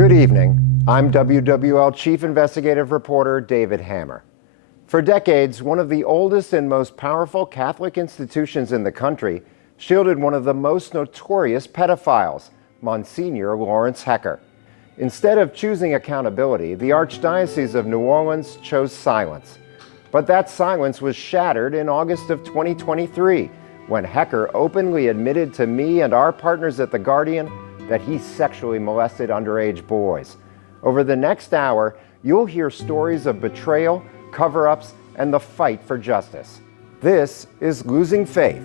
Good evening. I'm WWL Chief Investigative Reporter David Hammer. For decades, one of the oldest and most powerful Catholic institutions in the country shielded one of the most notorious pedophiles, Monsignor Lawrence Hecker. Instead of choosing accountability, the Archdiocese of New Orleans chose silence. But that silence was shattered in August of 2023, when Hecker openly admitted to me and our partners at The Guardian that he sexually molested underage boys. Over the next hour, you'll hear stories of betrayal, cover-ups, and the fight for justice. This is Losing Faith,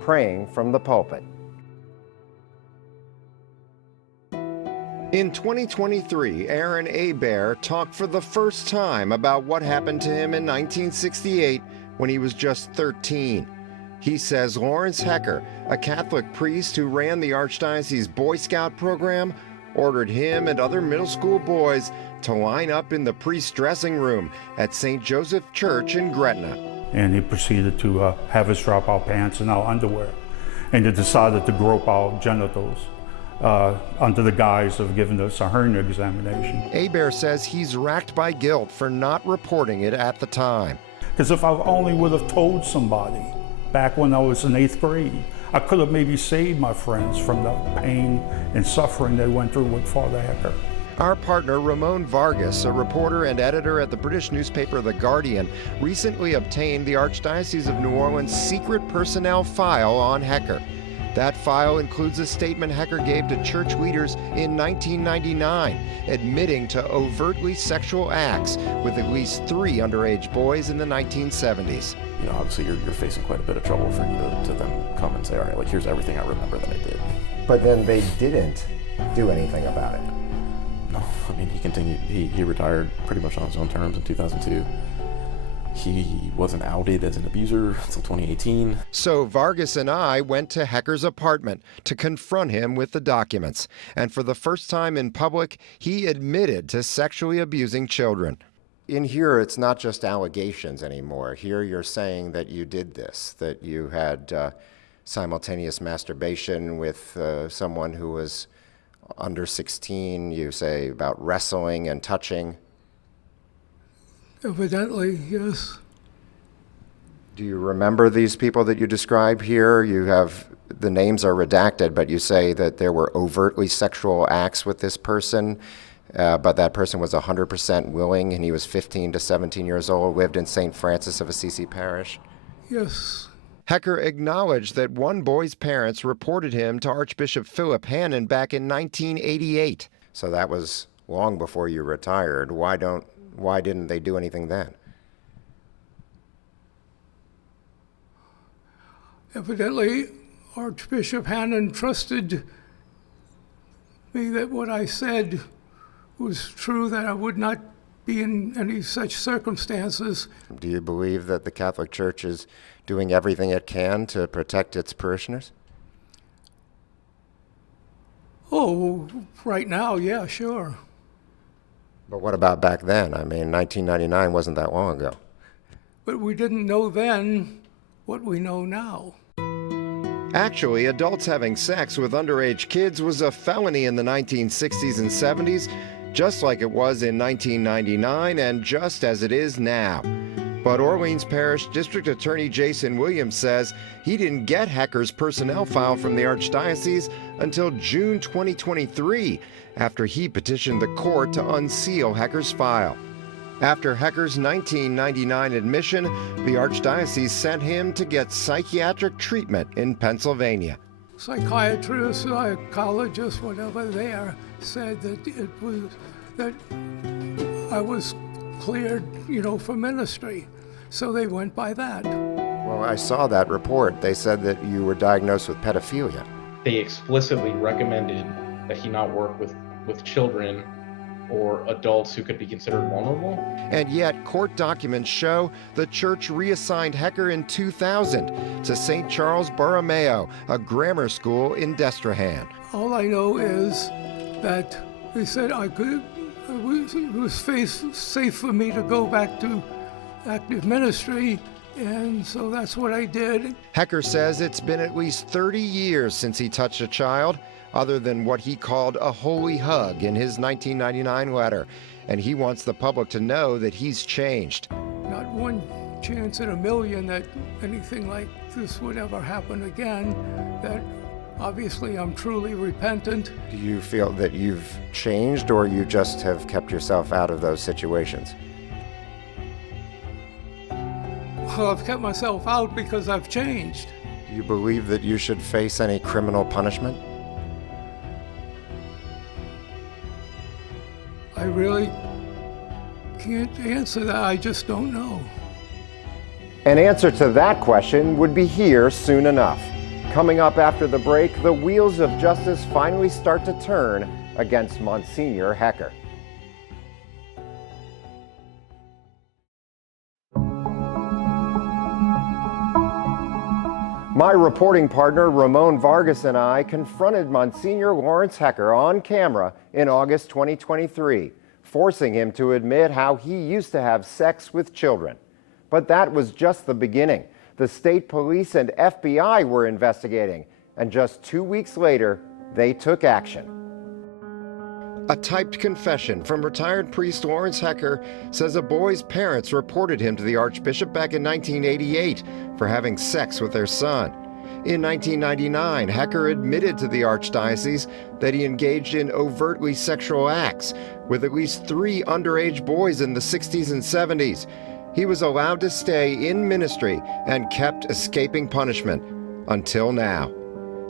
Praying from the Pulpit. In 2023, Aaron Hebert talked for the first time about what happened to him in 1968 when he was just 13. He says Lawrence Hecker, a Catholic priest who ran the Archdiocese Boy Scout program, ordered him and other middle school boys to line up in the priest's dressing room at St. Joseph Church in Gretna. And he proceeded to have us drop our pants and our underwear. And he decided to grope our genitals under the guise of giving us a hernia examination. Hebert says he's racked by guilt for not reporting it at the time. Because if I only would have told somebody back when I was in 8th grade, I could have maybe saved my friends from the pain and suffering they went through with Father Hecker. Our partner, Ramon Vargas, a reporter and editor at the British newspaper The Guardian, recently obtained the Archdiocese of New Orleans' secret personnel file on Hecker. That file includes a statement Hecker gave to church leaders in 1999, admitting to overtly sexual acts with at least 3 underage boys in the 1970s. You know, obviously you're facing quite a bit of trouble for you to then come and say, all right, like, here's everything I remember that I did. But then they didn't do anything about it. No, I mean, he continued, he retired pretty much on his own terms in 2002. He wasn't outed as an abuser until 2018. So Vargas and I went to Hecker's apartment to confront him with the documents. And for the first time in public, he admitted to sexually abusing children. In here, it's not just allegations anymore. Here you're saying that you did this, that you had simultaneous masturbation with someone who was under 16. You say about wrestling and touching. Evidently, yes. Do you remember these people that you describe here? You have, the names are redacted, but you say that there were overtly sexual acts with this person, but that person was 100% willing, and he was 15 to 17 years old, lived in St. Francis of Assisi Parish? Yes. Hecker acknowledged that one boy's parents reported him to Archbishop Philip Hannon back in 1988. So that was long before you retired. Why didn't they do anything then? Evidently, Archbishop Hannon trusted me that what I said was true, that I would not be in any such circumstances. Do you believe that the Catholic Church is doing everything it can to protect its parishioners? Oh, right now, yeah, sure. But what about back then? I mean, 1999 wasn't that long ago. But we didn't know then what we know now. Actually, adults having sex with underage kids was a felony in the 1960s and 70s, just like it was in 1999 and just as it is now. But Orleans Parish District Attorney Jason Williams says he didn't get Hecker's personnel file from the Archdiocese until June 2023, after he petitioned the court to unseal Hecker's file. After Hecker's 1999 admission, the Archdiocese sent him to get psychiatric treatment in Pennsylvania. Psychiatrists, psychologists, whatever there, said that I was cleared, for ministry. So they went by that. Well, I saw that report. They said that you were diagnosed with pedophilia. They explicitly recommended that he not work with children or adults who could be considered vulnerable. And yet, court documents show the church reassigned Hecker in 2000 to St. Charles Borromeo, a grammar school in Destrehan. All I know is that they said it was safe for me to go back to active ministry And so that's what I did. Hecker says it's been at least 30 years since he touched a child, other than what he called a holy hug in his 1999 letter. And he wants the public to know that he's changed. Not one chance in a million that anything like this would ever happen again. That obviously I'm truly repentant. Do you feel that you've changed, or you just have kept yourself out of those situations? Well, I've kept myself out because I've changed. Do you believe that you should face any criminal punishment? I really can't answer that. I just don't know. An answer to that question would be here soon enough. Coming up after the break, the wheels of justice finally start to turn against Monsignor Hecker. My reporting partner, Ramon Vargas, and I confronted Monsignor Lawrence Hecker on camera in August 2023, forcing him to admit how he used to have sex with children. But that was just the beginning. The state police and FBI were investigating, and just 2 weeks later, they took action. A typed confession from retired priest Lawrence Hecker says a boy's parents reported him to the Archbishop back in 1988 for having sex with their son. In 1999, Hecker admitted to the Archdiocese that he engaged in overtly sexual acts with at least 3 underage boys in the 60s and 70s. He was allowed to stay in ministry and kept escaping punishment until now.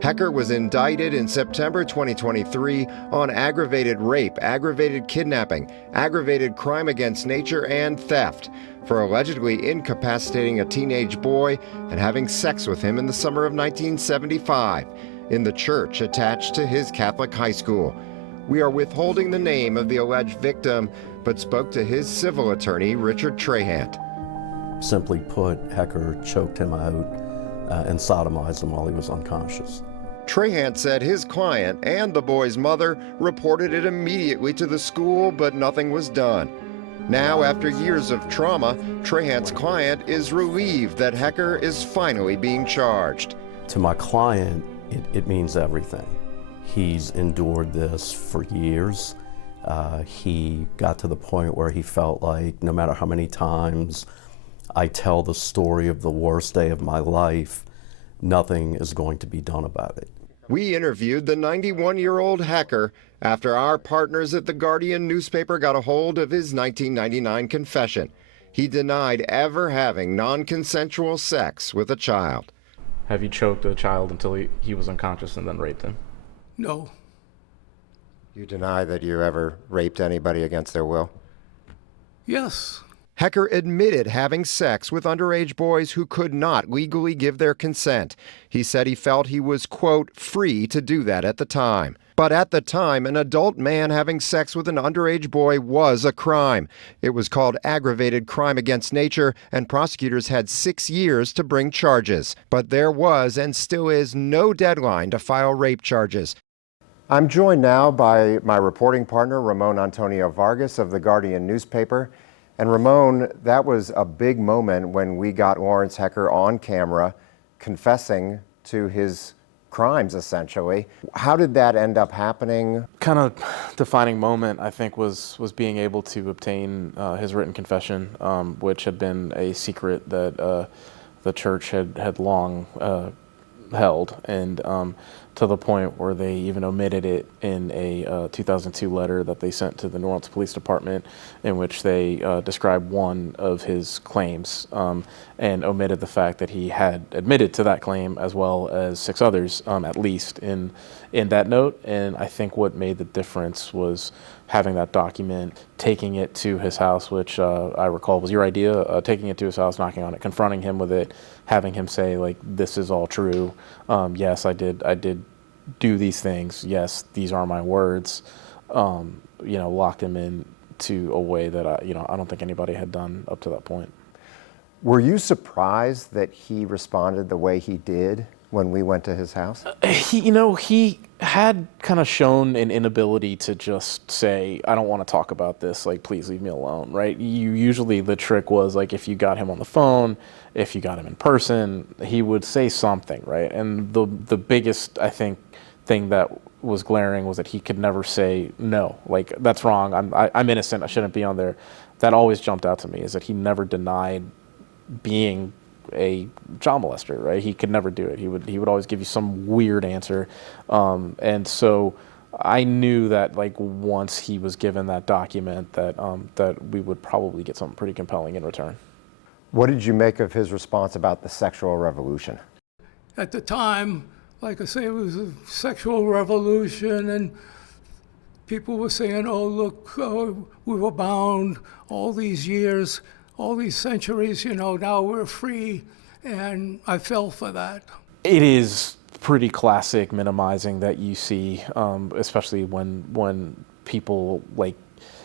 Hecker was indicted in September 2023 on aggravated rape, aggravated kidnapping, aggravated crime against nature, and theft for allegedly incapacitating a teenage boy and having sex with him in the summer of 1975 in the church attached to his Catholic high school. We are withholding the name of the alleged victim, but spoke to his civil attorney, Richard Trahant. Simply put, Hecker choked him out and sodomized him while he was unconscious. Trahant said his client and the boy's mother reported it immediately to the school, but nothing was done. Now, after years of trauma, Trahant's client is relieved that Hecker is finally being charged. To my client, it means everything. He's endured this for years. He got to the point where he felt like no matter how many times I tell the story of the worst day of my life, nothing is going to be done about it. We interviewed the 91-year-old Hecker after our partners at the Guardian newspaper got a hold of his 1999 confession. He denied ever having non-consensual sex with a child. Have you choked a child until he was unconscious and then raped him? No. You deny that you ever raped anybody against their will? Yes. Hecker admitted having sex with underage boys who could not legally give their consent. He said he felt he was, quote, free to do that at the time. But at the time, an adult man having sex with an underage boy was a crime. It was called aggravated crime against nature, and prosecutors had 6 years to bring charges. But there was and still is no deadline to file rape charges. I'm joined now by my reporting partner, Ramon Antonio Vargas of the Guardian newspaper. And Ramon, that was a big moment when we got Lawrence Hecker on camera confessing to his crimes, essentially. How did that end up happening? Kind of defining moment, I think, was being able to obtain his written confession, which had been a secret that the church had long held, and to the point where they even omitted it in a 2002 letter that they sent to the New Orleans Police Department, in which they described one of his claims and omitted the fact that he had admitted to that claim as well as 6 others, at least in that note. And I think what made the difference was having that document, taking it to his house, which I recall was your idea, taking it to his house, knocking on it, confronting him with it, having him say, like, this is all true. Yes, I did do these things. Yes, these are my words. Locked him into a way that I don't think anybody had done up to that point. Were you surprised that he responded the way he did? when we went to his house? He had kind of shown an inability to just say, I don't want to talk about this, like, please leave me alone, right? Usually the trick was, like, if you got him on the phone, if you got him in person, he would say something, right? And the biggest, I think, thing that was glaring was that he could never say no, like, that's wrong, I'm innocent, I shouldn't be on there. That always jumped out to me, is that he never denied being a child molester, right? He could never do it. He would always give you some weird answer, and so I knew that, like, once he was given that document, that we would probably get something pretty compelling in return. What did you make of his response about the sexual revolution? At the time, like I say, it was a sexual revolution, and people were saying, oh, look, we were bound all these years, all these centuries, now we're free, and I fell for that. It is pretty classic minimizing that you see, especially when people, like,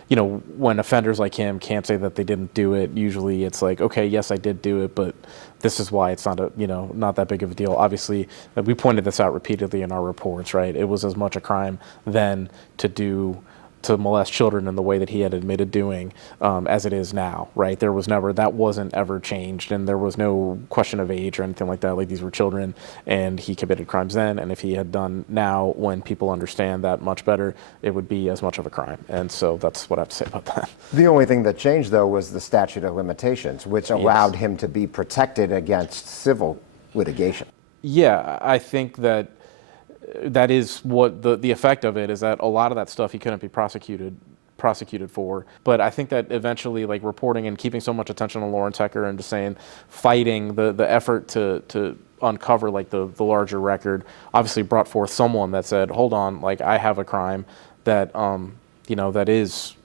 when offenders like him can't say that they didn't do it. Usually it's like, okay, yes, I did do it, but this is why it's not that big of a deal. Obviously, we pointed this out repeatedly in our reports, right? It was as much a crime then to molest children in the way that he had admitted doing, as it is now, right? That wasn't ever changed, and there was no question of age or anything like that. Like, these were children, and he committed crimes then, and if he had done now, when people understand that much better, it would be as much of a crime. And so that's what I have to say about that. The only thing that changed, though, was the statute of limitations, which allowed him to be protected against civil litigation. Yeah, I think that is what the effect of it is, that a lot of that stuff he couldn't be prosecuted for. But I think that eventually, like, reporting and keeping so much attention on Lawrence Hecker and just saying, fighting the effort to uncover, like, the larger record, obviously brought forth someone that said, hold on, like, I have a crime that that is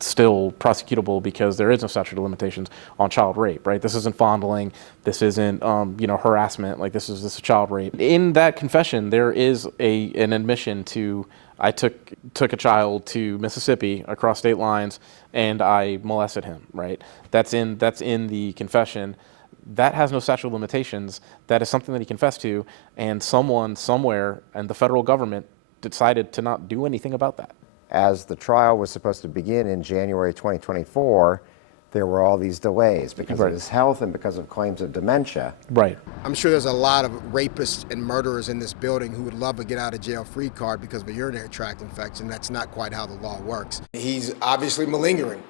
still prosecutable because there is no statute of limitations on child rape, right? This isn't fondling, this isn't harassment, like, this is child rape. In that confession, there is an admission to, I took a child to Mississippi across state lines and I molested him, right? That's in the confession. That has no statute of limitations. That is something that he confessed to, and someone somewhere and the federal government decided to not do anything about that. As the trial was supposed to begin in January 2024, there were all these delays because of his health and because of claims of dementia. Right. I'm sure there's a lot of rapists and murderers in this building who would love a get out of jail free card because of a urinary tract infection. That's not quite how the law works. He's obviously malingering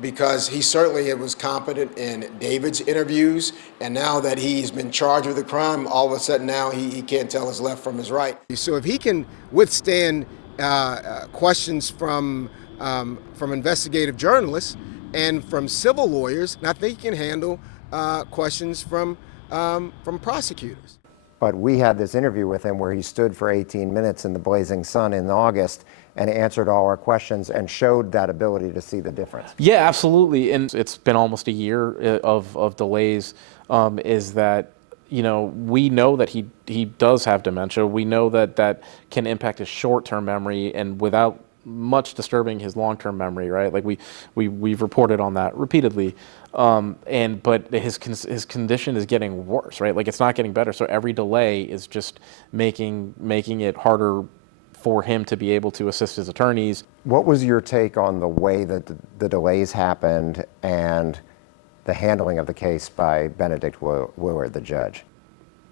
because he certainly was competent in David's interviews, and now that he's been charged with a crime, all of a sudden now he can't tell his left from his right. So if he can withstand questions from investigative journalists and from civil lawyers, and I think he can handle questions from prosecutors. But we had this interview with him where he stood for 18 minutes in the blazing sun in August and answered all our questions and showed that ability to see the difference. Yeah, absolutely. And it's been almost a year of delays, is that, we know that he does have dementia. We know that can impact his short-term memory, and without much disturbing his long-term memory, right? Like, we've reported on that repeatedly. But his condition is getting worse, right? Like, it's not getting better. So every delay is just making it harder for him to be able to assist his attorneys. What was your take on the way that the delays happened and the handling of the case by Benedict Willard, the judge?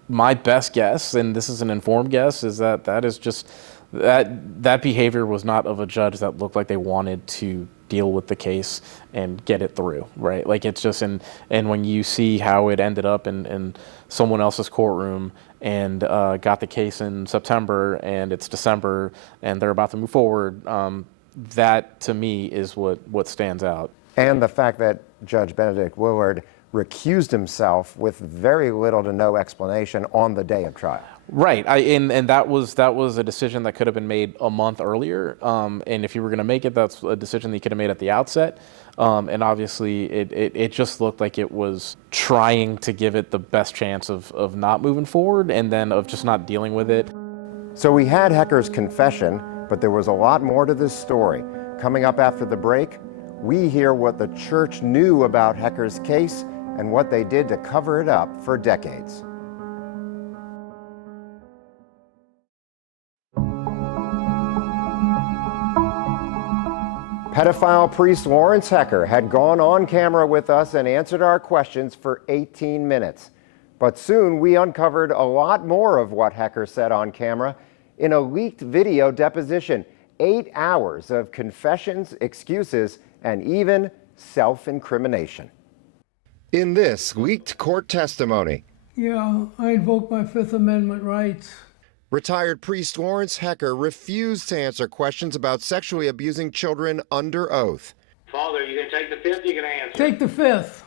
My best guess, and this is an informed guess, is that is just that behavior was not of a judge that looked like they wanted to deal with the case and get it through, right? Like, it's just, and when you see how it ended up in someone else's courtroom and got the case in September and it's December and they're about to move forward, that to me is what stands out. And the fact that Judge Benedict Willard recused himself with very little to no explanation on the day of trial. Right, and that was a decision that could have been made a month earlier. And if you were going to make it, that's a decision that you could have made at the outset. And obviously, it just looked like it was trying to give it the best chance of not moving forward, and then of just not dealing with it. So we had Hecker's confession, but there was a lot more to this story. Coming up after the break, we hear what the church knew about Hecker's case and what they did to cover it up for decades. Pedophile priest Lawrence Hecker had gone on camera with us and answered our questions for 18 minutes. But soon we uncovered a lot more of what Hecker said on camera in a leaked video deposition. 8 hours of confessions, excuses, and even self-incrimination. In this leaked court testimony, Yeah, I invoke my Fifth Amendment rights. retired priest Lawrence Hecker refused to answer questions about sexually abusing children under oath. Father, you can take the fifth, you can answer. Take the fifth.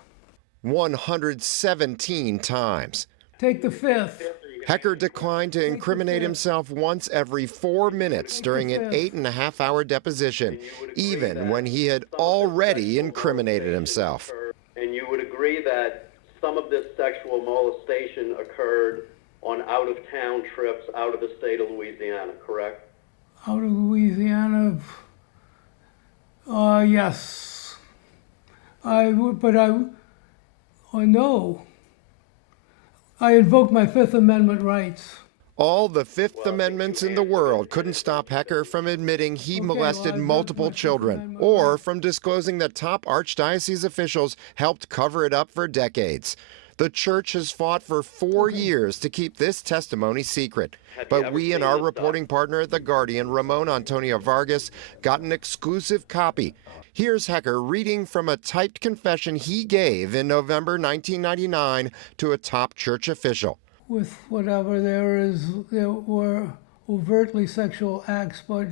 117 times. Take the fifth. Hecker declined to incriminate himself once every 4 minutes during an 8.5-hour deposition, even when he had already incriminated himself. And you would agree that some of this sexual molestation occurred on out-of-town trips out of the state of Louisiana, correct? Out of Louisiana. Yes. I would, but no. I invoke my Fifth Amendment rights. All the Fifth Amendments in the world couldn't stop Hecker from admitting he molested multiple children, or from disclosing that top archdiocese officials helped cover it up for decades. The church has fought for 4 years to keep this testimony secret. But we and our reporting partner at The Guardian, Ramon Antonio Vargas, got an exclusive copy. Here's Hecker reading from a typed confession he gave in November 1999 to a top church official. With whatever there were overtly sexual acts, but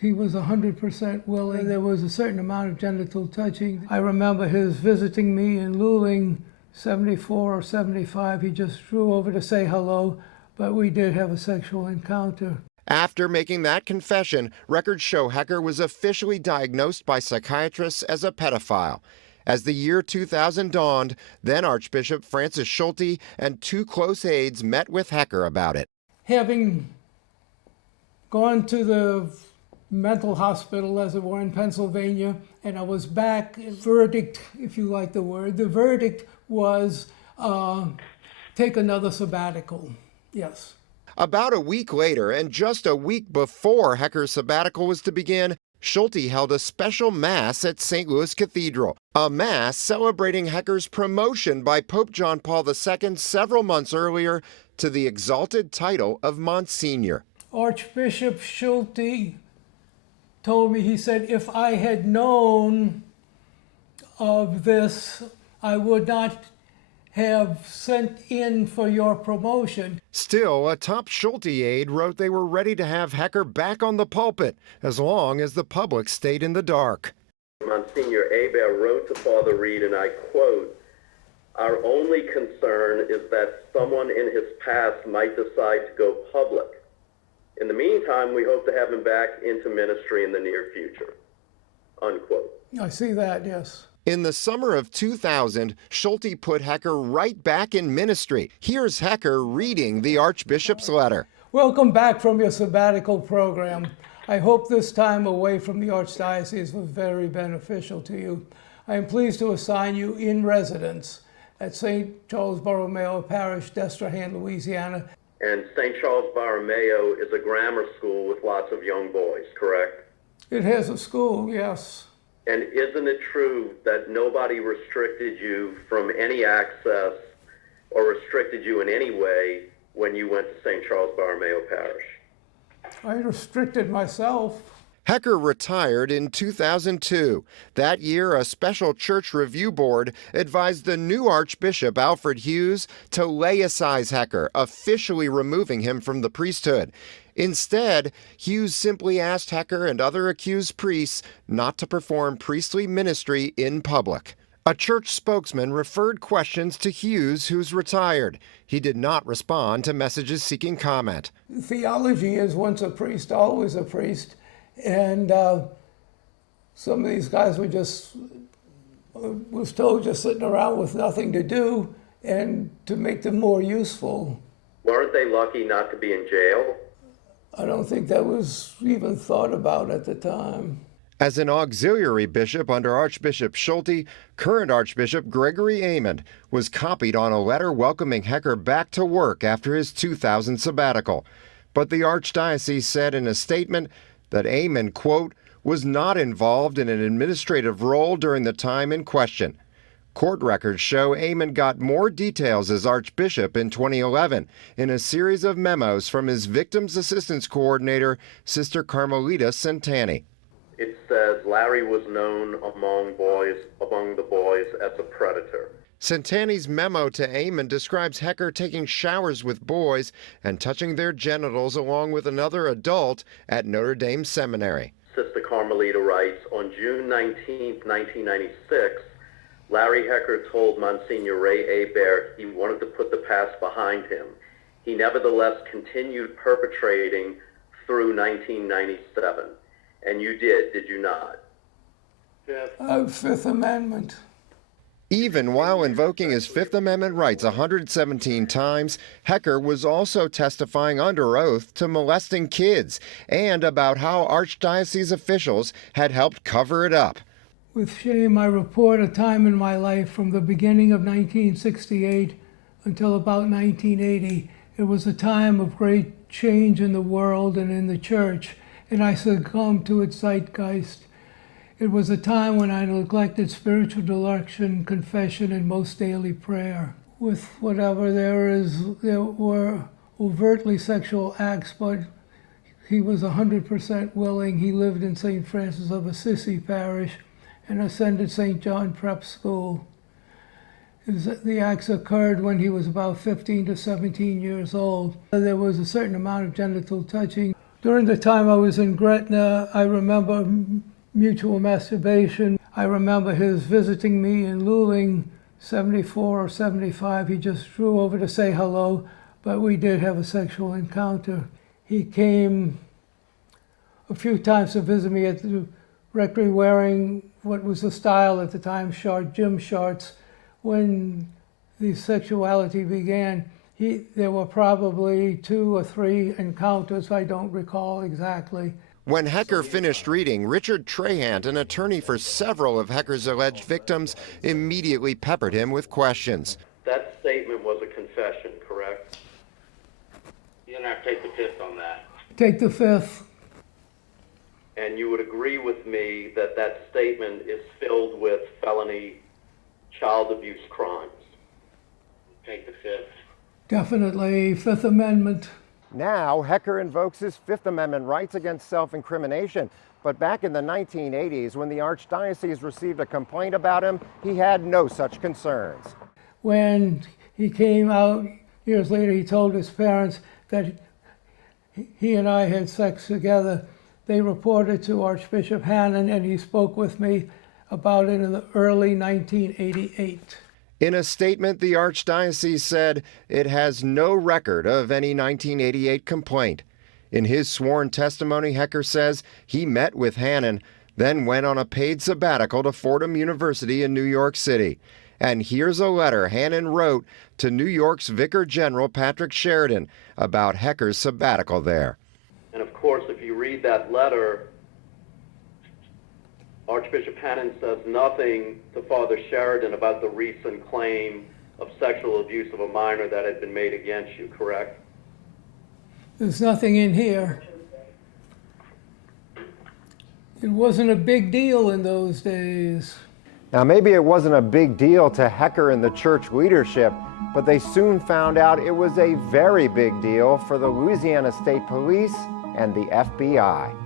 he was 100% willing. There was a certain amount of genital touching. I remember his visiting me in Luling, 74 or 75. He just drew over to say hello, but we did have a sexual encounter. After making that confession, records show Hecker was officially diagnosed by psychiatrists as a pedophile. As the year 2000 dawned, then Archbishop Francis Schulte and 2 close aides met with Hecker about it. Having gone to the mental hospital, as it were, in Pennsylvania, and I was back, verdict, if you like the word, the verdict was take another sabbatical, yes. About a week later, and just a week before Hecker's sabbatical was to begin, Schulte held a special mass at St. Louis Cathedral, a mass celebrating Hecker's promotion by Pope John Paul II several months earlier to the exalted title of Monsignor. Archbishop Schulte told me, he said, if I had known of this, I would not have sent in for your promotion. Still, a top Schulte aide wrote they were ready to have Hecker back on the pulpit as long as the public stayed in the dark. Monsignor Hebert wrote to Father Reed, and I quote, "Our only concern is that someone in his past might decide to go public. In the meantime, we hope to have him back into ministry in the near future." Unquote. I see that, yes. In the summer of 2000, Schulte put Hecker right back in ministry. Here's Hecker reading the Archbishop's letter. Welcome back from your sabbatical program. I hope this time away from the Archdiocese was very beneficial to you. I am pleased to assign you in residence at St. Charles Borromeo Parish, Destrehan, Louisiana. And St. Charles Borromeo is a grammar school with lots of young boys, correct? It has a school, yes. And isn't it true that nobody restricted you from any access or restricted you in any way when you went to St. Charles Borromeo Parish? I restricted myself. Hecker retired in 2002. That year, a special church review board advised the new Archbishop, Alfred Hughes, to laicize Hecker, officially removing him from the priesthood. Instead, Hughes simply asked Hecker and other accused priests not to perform priestly ministry in public. A church spokesman referred questions to Hughes, who's retired. He did not respond to messages seeking comment. Theology is once a priest, always a priest. And some of these guys was told just sitting around with nothing to do, and to make them more useful. Weren't they lucky not to be in jail? I don't think that was even thought about at the time. As an auxiliary bishop under Archbishop Schulte, current Archbishop Gregory Amond was copied on a letter welcoming Hecker back to work after his 2000 sabbatical. But the Archdiocese said in a statement that Amond, quote, was not involved in an administrative role during the time in question. Court records show Amon got more details as Archbishop in 2011 in a series of memos from his victims assistance coordinator, Sister Carmelita Centani. It says Larry was known among the boys as a predator. Centani's memo to Amon describes Hecker taking showers with boys and touching their genitals along with another adult at Notre Dame Seminary. Sister Carmelita writes, on June 19, 1996, Larry Hecker told Monsignor Ray Hebert he wanted to put the past behind him. He nevertheless continued perpetrating through 1997. And you did you not? Fifth Amendment. Even while invoking his Fifth Amendment rights 117 times, Hecker was also testifying under oath to molesting kids and about how Archdiocese officials had helped cover it up. With shame, I report a time in my life from the beginning of 1968 until about 1980. It was a time of great change in the world and in the church, and I succumbed to its zeitgeist. It was a time when I neglected spiritual direction, confession, and most daily prayer. With whatever there were overtly sexual acts, but he was 100% willing. He lived in St. Francis of Assisi Parish and attended St. John Prep School. The acts occurred when he was about 15 to 17 years old. There was a certain amount of genital touching. During the time I was in Gretna, I remember mutual masturbation. I remember his visiting me in Luling, 74 or 75. He just drew over to say hello, but we did have a sexual encounter. He came a few times to visit me at the rectory wearing what was the style at the time, short gym shorts. When the sexuality began, there were probably 2 or 3 encounters, I don't recall exactly. When Hecker finished reading, Richard Trahant, an attorney for several of Hecker's alleged victims, immediately peppered him with questions. That statement was a confession, correct? You're going to have to take the fifth on that. Take the fifth. And you would agree with me that that statement is filled with felony child abuse crimes? Take the fifth. Definitely Fifth Amendment. Now, Hecker invokes his Fifth Amendment rights against self-incrimination. But back in the 1980s, when the Archdiocese received a complaint about him, he had no such concerns. When he came out years later, he told his parents that he and I had sex together. They reported to Archbishop Hannon, and he spoke with me about it in the early 1988. In a statement, the Archdiocese said it has no record of any 1988 complaint. In his sworn testimony, Hecker says he met with Hannon, then went on a paid sabbatical to Fordham University in New York City. And here's a letter Hannon wrote to New York's Vicar General Patrick Sheridan about Hecker's sabbatical there. And of course, if you read that letter, Archbishop Hannon says nothing to Father Sheridan about the recent claim of sexual abuse of a minor that had been made against you, correct? There's nothing in here. It wasn't a big deal in those days. Now, maybe it wasn't a big deal to Hecker and the church leadership, but they soon found out it was a very big deal for the Louisiana State Police and the FBI.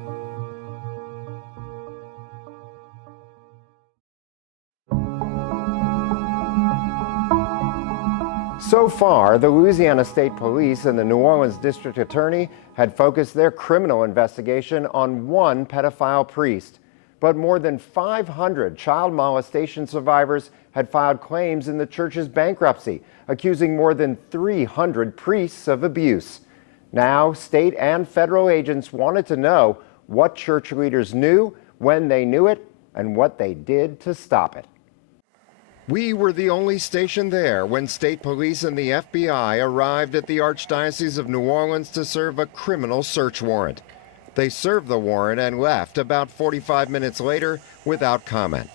So far, the Louisiana State Police and the New Orleans District Attorney had focused their criminal investigation on one pedophile priest. But more than 500 child molestation survivors had filed claims in the church's bankruptcy, accusing more than 300 priests of abuse. Now, state and federal agents wanted to know what church leaders knew, when they knew it, and what they did to stop it. We were the only station there when state police and the FBI arrived at the Archdiocese of New Orleans to serve a criminal search warrant. They served the warrant and left about 45 minutes later without comment.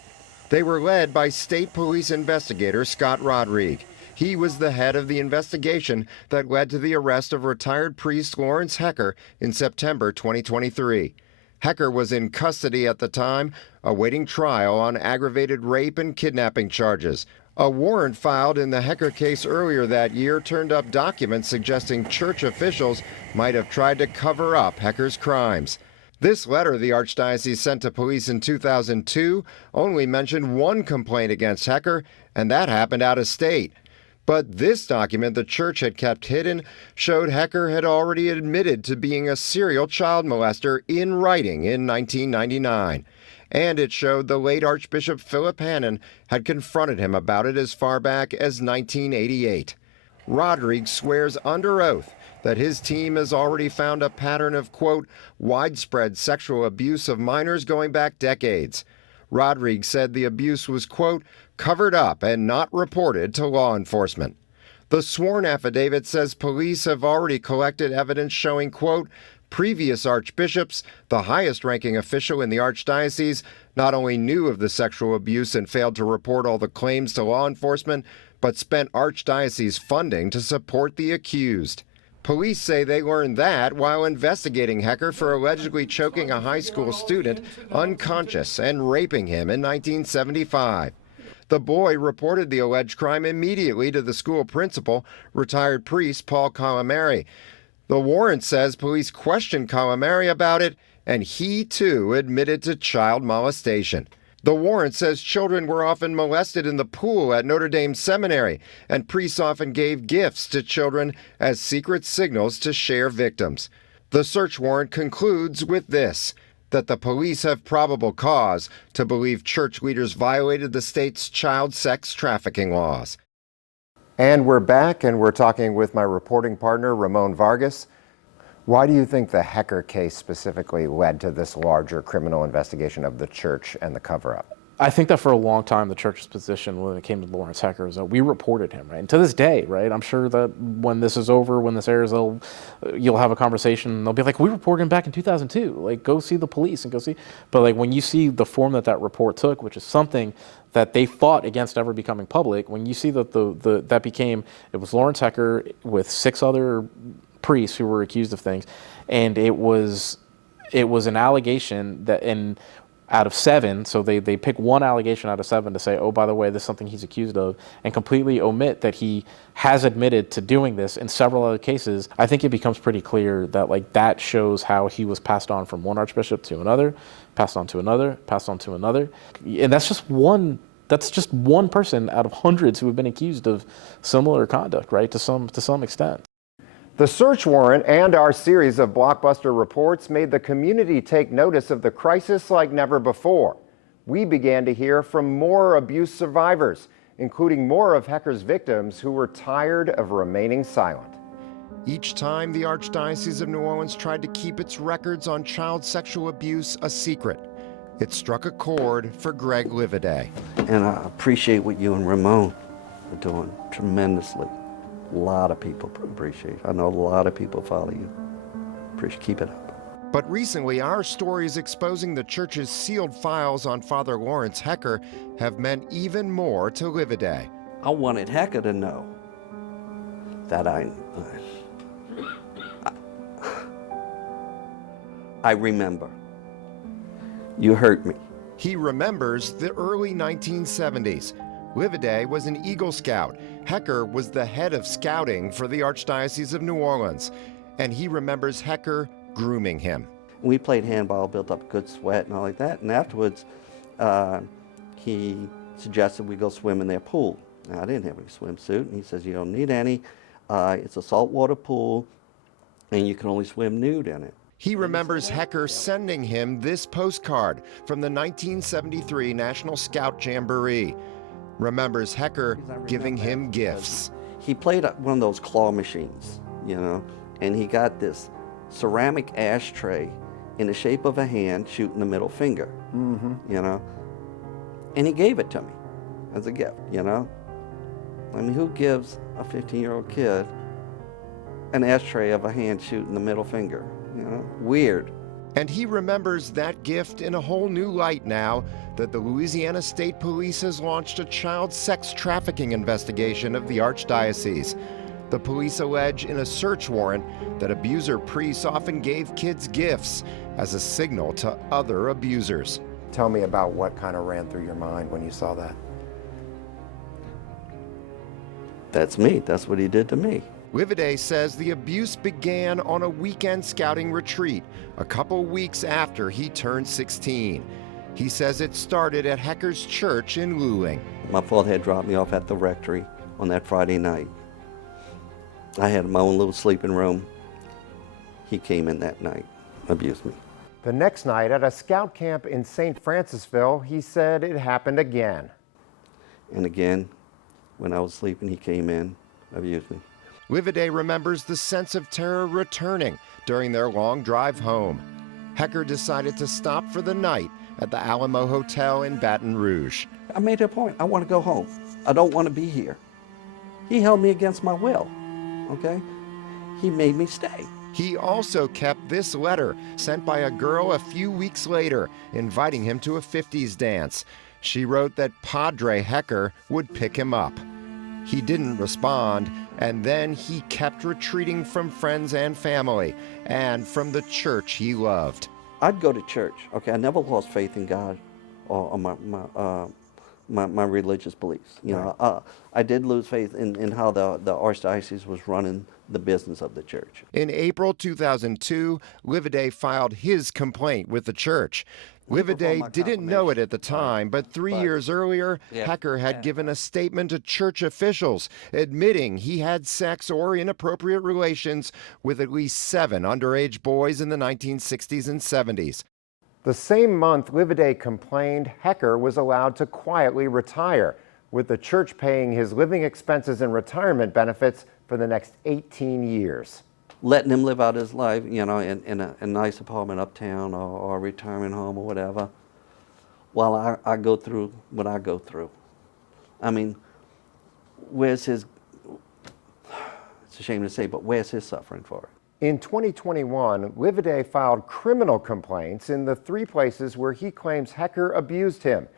They were led by state police investigator Scott Rodrigue. He was the head of the investigation that led to the arrest of retired priest Lawrence Hecker in September 2023. Hecker was in custody at the time, awaiting trial on aggravated rape and kidnapping charges. A warrant filed in the Hecker case earlier that year turned up documents suggesting church officials might have tried to cover up Hecker's crimes. This letter the Archdiocese sent to police in 2002 only mentioned one complaint against Hecker, and that happened out of state. But this document the church had kept hidden showed Hecker had already admitted to being a serial child molester in writing in 1999. And it showed the late Archbishop Philip Hannon had confronted him about it as far back as 1988. Rodrigues swears under oath that his team has already found a pattern of, quote, widespread sexual abuse of minors going back decades. Rodrigues said the abuse was, quote, covered up and not reported to law enforcement. The sworn affidavit says police have already collected evidence showing, quote, previous archbishops, the highest-ranking official in the archdiocese, not only knew of the sexual abuse and failed to report all the claims to law enforcement, but spent archdiocese funding to support the accused. Police say they learned that while investigating Hecker for allegedly choking a high school student unconscious and raping him in 1975. The boy reported the alleged crime immediately to the school principal, retired priest Paul Calamari. The warrant says police questioned Calamari about it, and he too admitted to child molestation. The warrant says children were often molested in the pool at Notre Dame Seminary, and priests often gave gifts to children as secret signals to share victims. The search warrant concludes with this, that the police have probable cause to believe church leaders violated the state's child sex trafficking laws. And we're back, and we're talking with my reporting partner, Ramon Vargas. Why do you think the Hecker case specifically led to this larger criminal investigation of the church and the cover-up? I think that for a long time, the church's position when it came to Lawrence Hecker is that we reported him, right? And to this day, right, I'm sure that when this is over, when this airs, you'll have a conversation, and they'll be like, we reported him back in 2002. Like, go see the police and go see. But like when you see the form that report took, which is something that they fought against ever becoming public, when you see that it was Lawrence Hecker with 6 other priests who were accused of things, and it was an allegation that out of 7, so they pick one allegation out of 7 to say, oh, by the way, this is something he's accused of, and completely omit that he has admitted to doing this in several other cases. I think it becomes pretty clear that like that shows how he was passed on from one archbishop to another, passed on to another, passed on to another, and that's just one person out of hundreds who have been accused of similar conduct, right? To some extent. The search warrant and our series of blockbuster reports made the community take notice of the crisis like never before. We began to hear from more abuse survivors, including more of Hecker's victims who were tired of remaining silent. Each time the Archdiocese of New Orleans tried to keep its records on child sexual abuse a secret, it struck a chord for Greg Livaday. And I appreciate what you and Ramon are doing tremendously. A lot of people appreciate it. I know a lot of people follow you. Keep it up. But recently, our stories exposing the church's sealed files on Father Lawrence Hecker have meant even more to Livaday. I wanted Hecker to know that I remember. You hurt me. He remembers the early 1970s. Livaday was an Eagle Scout. Hecker was the head of scouting for the Archdiocese of New Orleans, and he remembers Hecker grooming him. We played handball, built up a good sweat and all like that, and afterwards he suggested we go swim in their pool. Now, I didn't have any swimsuit, and he says, you don't need any. It's a saltwater pool, and you can only swim nude in it. He remembers Hecker sending him this postcard from the 1973 National Scout Jamboree. Remembers Hecker giving him gifts. He played one of those claw machines, you know, and he got this ceramic ashtray in the shape of a hand shooting the middle finger, you know, and he gave it to me as a gift, you know. I mean, who gives a 15-year-old kid an ashtray of a hand shooting the middle finger, you know? Weird. And he remembers that gift in a whole new light now that the Louisiana State Police has launched a child sex trafficking investigation of the Archdiocese. The police allege in a search warrant that abuser priests often gave kids gifts as a signal to other abusers. Tell me about what kind of ran through your mind when you saw that. That's me. That's what he did to me. Livaday says the abuse began on a weekend scouting retreat a couple weeks after he turned 16. He says it started at Hecker's church in Luling. My father had dropped me off at the rectory on that Friday night. I had my own little sleeping room. He came in that night, abused me. The next night at a scout camp in St. Francisville, he said it happened again. And again, when I was sleeping, he came in, abused me. Livaday remembers the sense of terror returning during their long drive home. Hecker decided to stop for the night at the Alamo Hotel in Baton Rouge. I made a point. I want to go home. I don't want to be here. He held me against my will, okay? He made me stay. He also kept this letter sent by a girl a few weeks later, inviting him to a 50s dance. She wrote that Padre Hecker would pick him up. He didn't respond, and then he kept retreating from friends and family, and from the church he loved. I'd go to church, okay? I never lost faith in God or my religious beliefs. You know, I did lose faith in how the archdiocese was running the business of the church. In April 2002, Livaday filed his complaint with the church. Livaday didn't know it at the time, but 3 years earlier, Hecker had given a statement to church officials admitting he had sex or inappropriate relations with at least 7 underage boys in the 1960s and 70s. The same month Livaday complained, Hecker was allowed to quietly retire, with the church paying his living expenses and retirement benefits for the next 18 years. Letting him live out his life, you know, in a nice apartment uptown or a retirement home or whatever, while I go through what I go through. I mean, where's his, it's a shame to say, but where's his suffering for it? In 2021, Livaday filed criminal complaints in the 3 places where he claims Hecker abused him: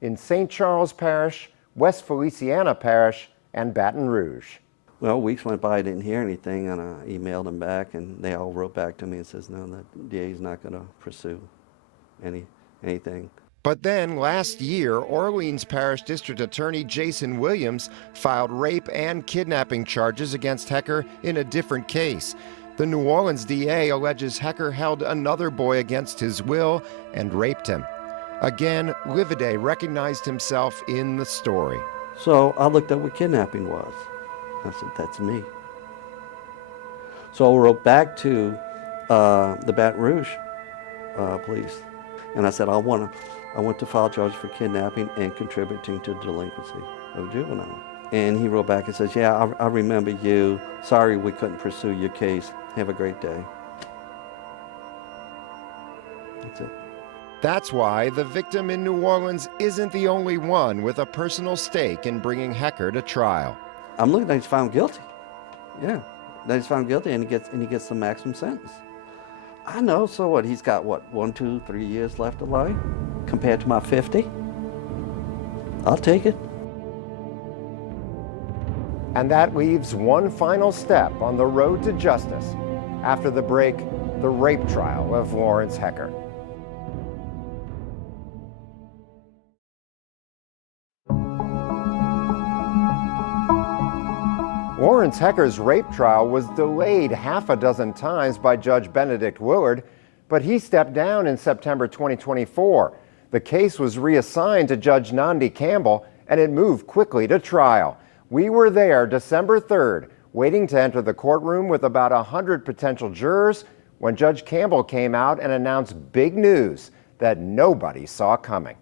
in St. Charles Parish, West Feliciana Parish, and Baton Rouge. Well, weeks went by, I didn't hear anything, and I emailed them back, and they all wrote back to me and says, no, the DA's not going to pursue anything. But then last year, Orleans Parish District Attorney Jason Williams filed rape and kidnapping charges against Hecker in a different case. The New Orleans DA alleges Hecker held another boy against his will and raped him. Again, Livaday recognized himself in the story. So I looked up what kidnapping was. I said, that's me. So I wrote back to the Baton Rouge police, and I said, I want to file charges for kidnapping and contributing to delinquency of juvenile. And he wrote back and says, yeah, I remember you. Sorry we couldn't pursue your case. Have a great day. That's it. That's why the victim in New Orleans isn't the only one with a personal stake in bringing Hecker to trial. I'm looking at he's found guilty. Yeah, that he's found guilty, and he gets the maximum sentence. I know. So what? He's got what, 1, 2, 3 years left of life compared to my 50. I'll take it. And that leaves one final step on the road to justice. After the break, the rape trial of Lawrence Hecker. Lawrence Hecker's rape trial was delayed half a dozen times by Judge Benedict Willard, but he stepped down in September 2024. The case was reassigned to Judge Nandi Campbell, and it moved quickly to trial. We were there December 3rd, waiting to enter the courtroom with about 100 potential jurors, when Judge Campbell came out and announced big news that nobody saw coming.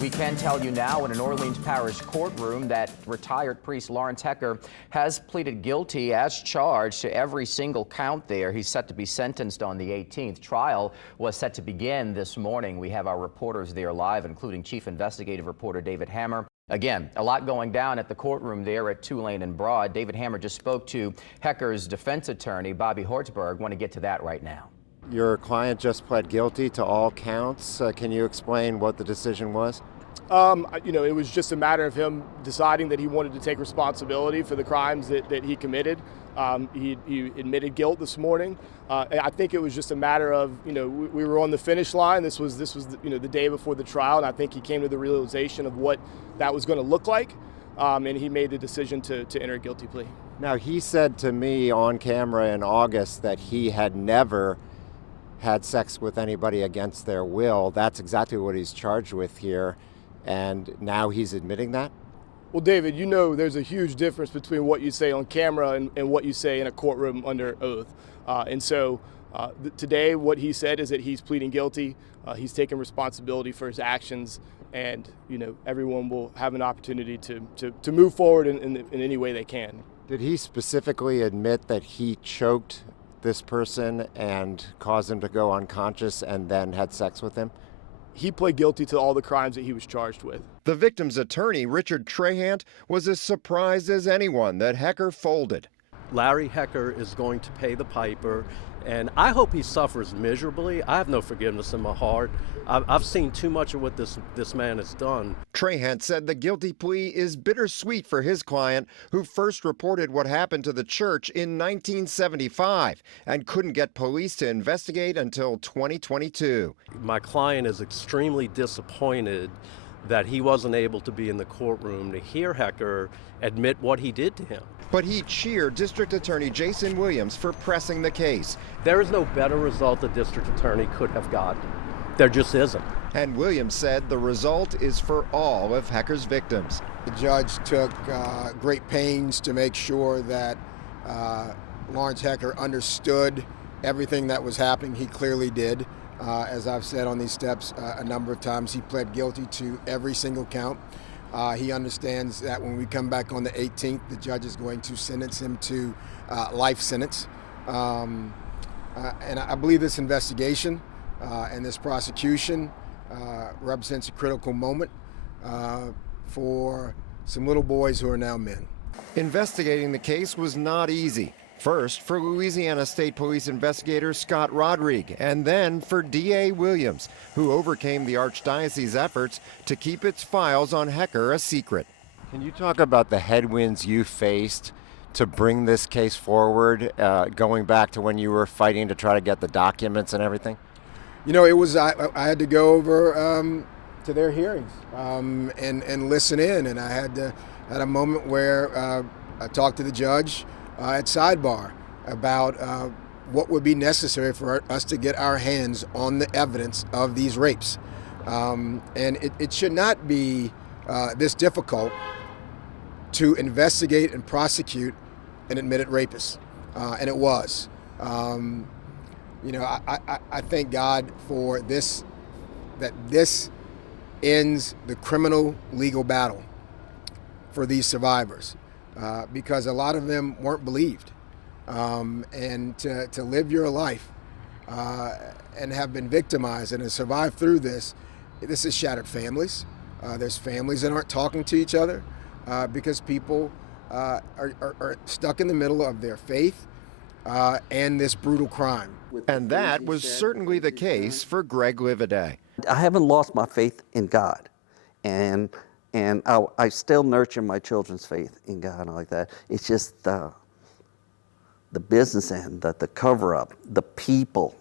We can tell you now in an Orleans Parish courtroom that retired priest Lawrence Hecker has pleaded guilty as charged to every single count there. He's set to be sentenced on the 18th. Trial was set to begin this morning. We have our reporters there live, including Chief Investigative reporter David Hammer. Again, a lot going down at the courtroom there at Tulane and Broad. David Hammer just spoke to Hecker's defense attorney, Bobby Hortzberg. Want to get to that right now. Your client just pled guilty to all counts. Can you explain what the decision was? It was just a matter of him deciding that he wanted to take responsibility for the crimes that he committed. He admitted guilt this morning. I think it was just a matter of, we were on the finish line. This was the day before the trial, and I think he came to the realization of what that was going to look like, and he made the decision to enter a guilty plea. Now, he said to me on camera in August that he had never had sex with anybody against their will. That's exactly what he's charged with here. And now he's admitting that? Well, David, there's a huge difference between what you say on camera and what you say in a courtroom under oath. Today, what he said is that he's pleading guilty. He's taking responsibility for his actions. And, everyone will have an opportunity to move forward in any way they can. Did he specifically admit that he choked this person and caused him to go unconscious and then had sex with him? He pled guilty to all the crimes that he was charged with. The victim's attorney, Richard Trahant, was as surprised as anyone that Hecker folded. Larry Hecker is going to pay the piper, and I hope he suffers miserably. I have no forgiveness in my heart. I've seen too much of what this man has done. Trahant said the guilty plea is bittersweet for his client, who first reported what happened to the church in 1975 and couldn't get police to investigate until 2022. My client is extremely disappointed that he wasn't able to be in the courtroom to hear Hecker admit what he did to him. But he cheered District Attorney Jason Williams for pressing the case. There is no better result the district attorney could have gotten. There just isn't. And Williams said the result is for all of Hecker's victims. The judge took great pains to make sure that Lawrence Hecker understood everything that was happening. He clearly did. As I've said on these steps a number of times, he pled guilty to every single count. He understands that when we come back on the 18th, the judge is going to sentence him to life sentence. And I believe this investigation and this prosecution represents a critical moment for some little boys who are now men. Investigating the case was not easy. First for Louisiana State Police investigator Scott Rodrigue, and then for D.A. Williams, who overcame the Archdiocese's efforts to keep its files on Hecker a secret. Can you talk about the headwinds you faced to bring this case forward, going back to when you were fighting to try to get the documents and everything? It was, I had to go over to their hearings and listen in, and I had a moment where I talked to the judge at sidebar about what would be necessary for us to get our hands on the evidence of these rapes. And it should not be this difficult to investigate and prosecute an admitted rapist. And it was. I thank God for this, that this ends the criminal legal battle for these survivors. Because a lot of them weren't believed. And to live your life and have been victimized and to survive through this has shattered families. There's families that aren't talking to each other because people are stuck in the middle of their faith and this brutal crime. And that was certainly the case for Greg Livaday. I haven't lost my faith in God. And I still nurture my children's faith in God and like that. It's just the business end, the cover-up, the people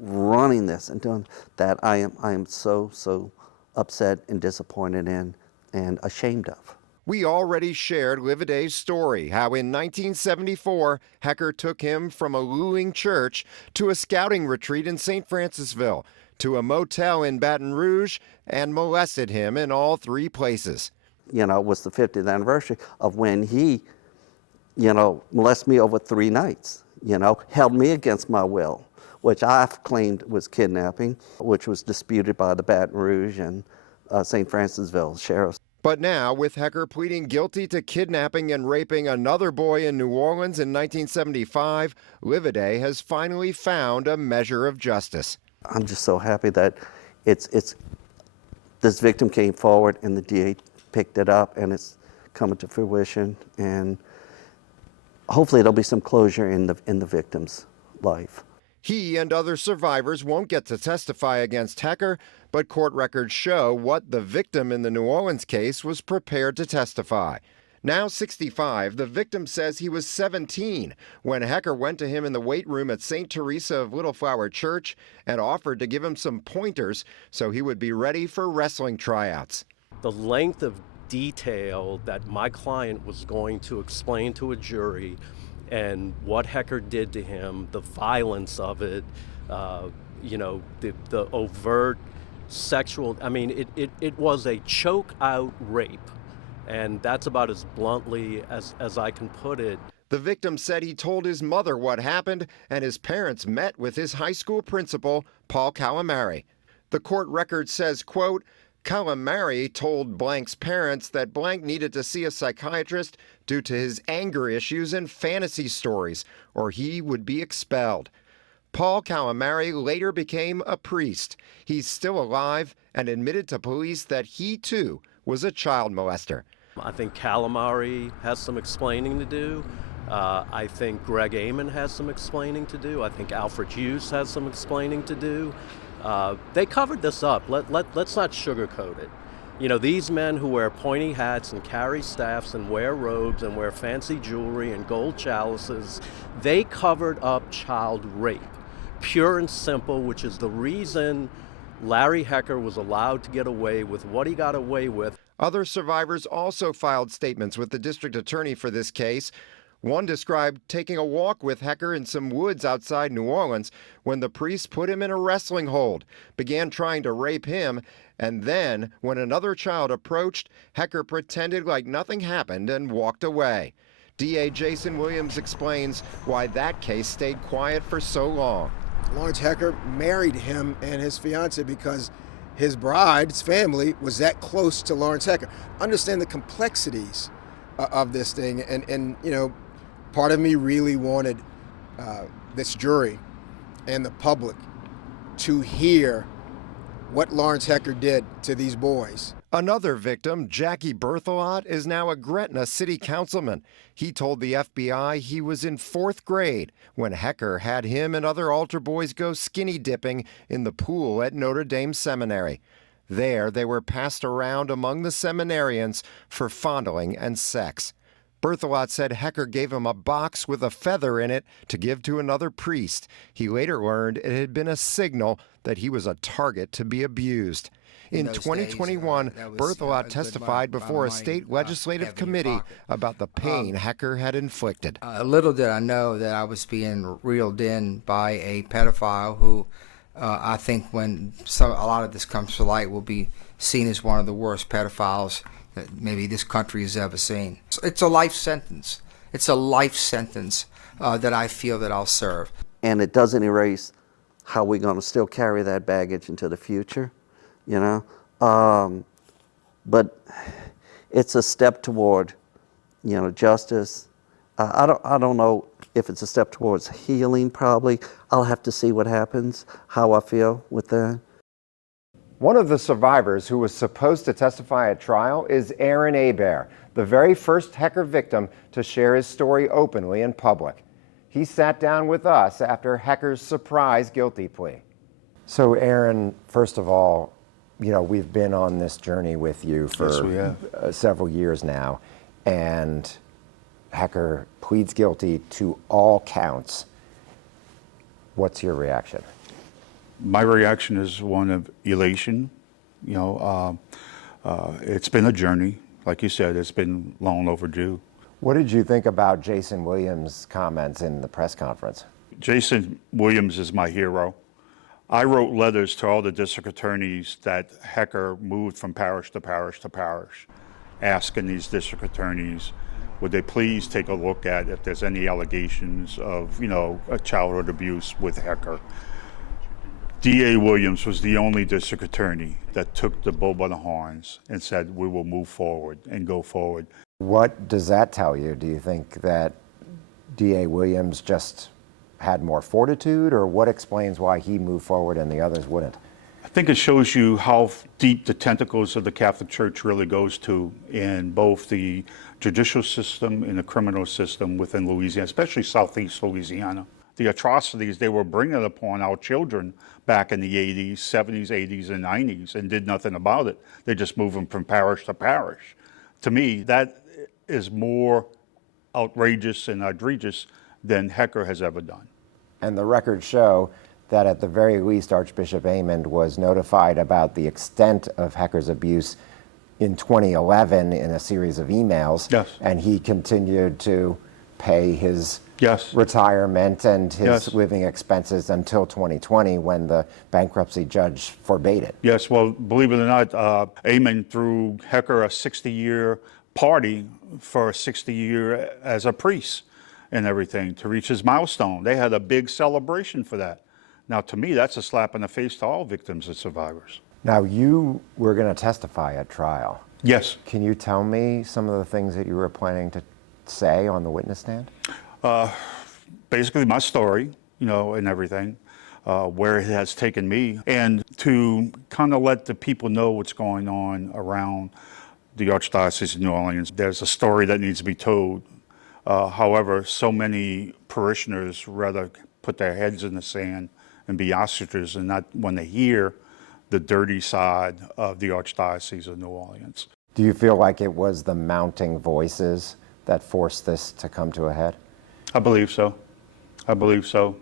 running this and doing that. I am so upset and disappointed in and ashamed of. We already shared Livaday's story, how in 1974, Hecker took him from a Luling church to a scouting retreat in St. Francisville, to a motel in Baton Rouge, and molested him in all three places. It was the 50th anniversary of when he, molested me over 3 nights, held me against my will, which I've claimed was kidnapping, which was disputed by the Baton Rouge and St. Francisville sheriffs. But now, with Hecker pleading guilty to kidnapping and raping another boy in New Orleans in 1975, Livaday has finally found a measure of justice. I'm just so happy that this victim came forward and the DA picked it up and it's coming to fruition, and hopefully there'll be some closure in the victim's life. He and other survivors won't get to testify against Hecker, but court records show what the victim in the New Orleans case was prepared to testify. Now 65, the victim says he was 17 when Hecker went to him in the weight room at St. Teresa of Little Flower Church and offered to give him some pointers so he would be ready for wrestling tryouts. The length of detail that my client was going to explain to a jury and what Hecker did to him, the violence of it, the overt sexual, it was a choke out rape. And that's about as bluntly as I can put it. The victim said he told his mother what happened, and his parents met with his high school principal, Paul Calamari. The court record says, quote, Calamari told Blank's parents that Blank needed to see a psychiatrist due to his anger issues and fantasy stories, or he would be expelled. Paul Calamari later became a priest. He's still alive and admitted to police that he, too, was a child molester. I think Calamari has some explaining to do. I think Greg Amon has some explaining to do. I think Alfred Hughes has some explaining to do. They covered this up. Let's not sugarcoat it. You know, these men who wear pointy hats and carry staffs and wear robes and wear fancy jewelry and gold chalices, they covered up child rape, pure and simple, which is the reason Larry Hecker was allowed to get away with what he got away with. Other survivors also filed statements with the district attorney for this case. One described taking a walk with Hecker in some woods outside New Orleans when the priest put him in a wrestling hold, began trying to rape him, and then, when another child approached, Hecker pretended like nothing happened and walked away. DA Jason Williams explains why that case stayed quiet for so long. Lawrence Hecker married him and his fiancée because his bride's family was that close to Lawrence Hecker. Understand the complexities of this thing, and you know, part of me really wanted this jury and the public to hear what Lawrence Hecker did to these boys. Another victim, Jackie Berthelot, is now a Gretna city councilman. He told the FBI he was in 4th grade when Hecker had him and other altar boys go skinny dipping in the pool at Notre Dame Seminary. There, they were passed around among the seminarians for fondling and sex. Berthelot said Hecker gave him a box with a feather in it to give to another priest. He later learned it had been a signal that he was a target to be abused. In 2021, Berthelot testified before a state legislative committee about the pain Hecker had inflicted. Little did I know that I was being reeled in by a pedophile who I think when a lot of this comes to light will be seen as one of the worst pedophiles that maybe this country has ever seen. It's a life sentence. It's a life sentence that I feel that I'll serve. And it doesn't erase how we're going to still carry that baggage into the future, you know. But it's a step toward, you know, justice. I don't know if it's a step towards healing. Probably I'll have to see what happens, how I feel with that. One of the survivors who was supposed to testify at trial is Aaron Hebert, the very first Hecker victim to share his story openly in public. He sat down with us after Hecker's surprise guilty plea. So Aaron, first of all, you know, we've been on this journey with you for several years now, and Hecker pleads guilty to all counts. What's your reaction? My reaction is one of elation. You know, it's been a journey. Like you said, it's been long overdue. What did you think about Jason Williams' comments in the press conference? Jason Williams is my hero. I wrote letters to all the district attorneys that Hecker moved from parish to parish to parish, asking these district attorneys, would they please take a look at if there's any allegations of, you know, a childhood abuse with Hecker. DA Williams was the only district attorney that took the bull by the horns and said, we will move forward and go forward. What does that tell you? Do you think that DA Williams just had more fortitude, or what explains why he moved forward and the others wouldn't? I think it shows you how deep the tentacles of the Catholic Church really goes to in both the judicial system and the criminal system within Louisiana, especially Southeast Louisiana. the atrocities they were bringing upon our children back in the 80s, 70s, 80s, and 90s and did nothing about it. They just moved them from parish to parish. To me, that is more outrageous and egregious than Hecker has ever done. And the records show that at the very least, Archbishop Amond was notified about the extent of Hecker's abuse in 2011 in a series of emails. Yes. And he continued to pay his Yes. retirement and his Yes. living expenses until 2020 when the bankruptcy judge forbade it. Yes, well, believe it or not, Amon threw Hecker a 60-year party for a 60-year as a priest and everything to reach his milestone. They had a big celebration for that. Now, to me, that's a slap in the face to all victims and survivors. Now, you were going to testify at trial. Yes. Can you tell me some of the things that you were planning to say on the witness stand? Basically my story, and everything, where it has taken me, and to kind of let the people know what's going on around the Archdiocese of New Orleans. There's a story that needs to be told. However, so many parishioners rather put their heads in the sand and be ostriches and not want to hear the dirty side of the Archdiocese of New Orleans. Do you feel like it was the mounting voices that forced this to come to a head? I believe so. I believe so.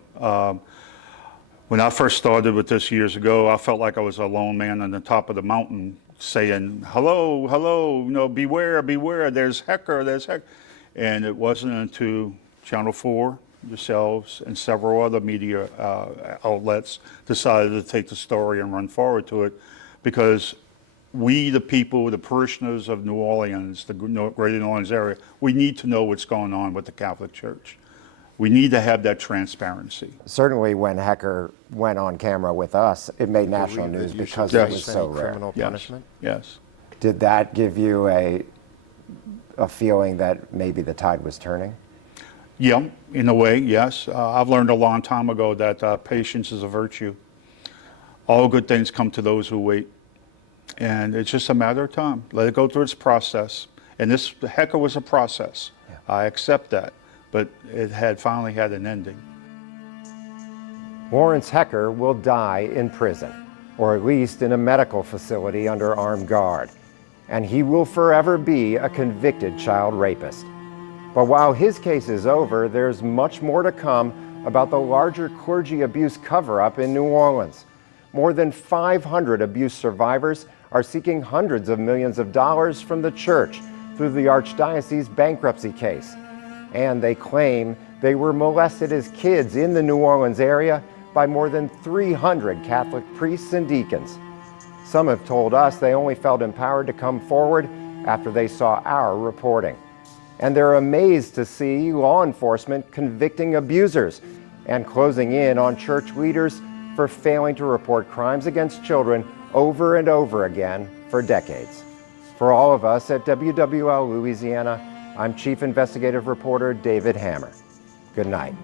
When I first started with this years ago, I felt like I was a lone man on the top of the mountain saying, hello, hello, beware, beware, there's Hecker, there's Hecker. And it wasn't until Channel 4, yourselves, and several other media outlets decided to take the story and run forward to it, because we, the people, the parishioners of New Orleans, the greater New Orleans area, we need to know what's going on with the Catholic Church. We need to have that transparency. Certainly when Hecker went on camera with us, it made national news because it was so rare. Criminal punishment? Yes. Did that give you a feeling that maybe the tide was turning? Yeah, in a way, yes. I've learned a long time ago that patience is a virtue. All good things come to those who wait. And it's just a matter of time. Let it go through its process. And this Hecker was a process. Yeah. I accept that. But it had finally had an ending. Lawrence Hecker will die in prison, or at least in a medical facility under armed guard. And he will forever be a convicted child rapist. But while his case is over, there's much more to come about the larger clergy abuse cover-up in New Orleans. More than 500 abuse survivors are seeking hundreds of millions of dollars from the church through the Archdiocese bankruptcy case. And they claim they were molested as kids in the New Orleans area by more than 300 Catholic priests and deacons. Some have told us they only felt empowered to come forward after they saw our reporting. And they're amazed to see law enforcement convicting abusers and closing in on church leaders for failing to report crimes against children over and over again for decades. For all of us at WWL Louisiana, I'm Chief Investigative Reporter David Hammer. Good night.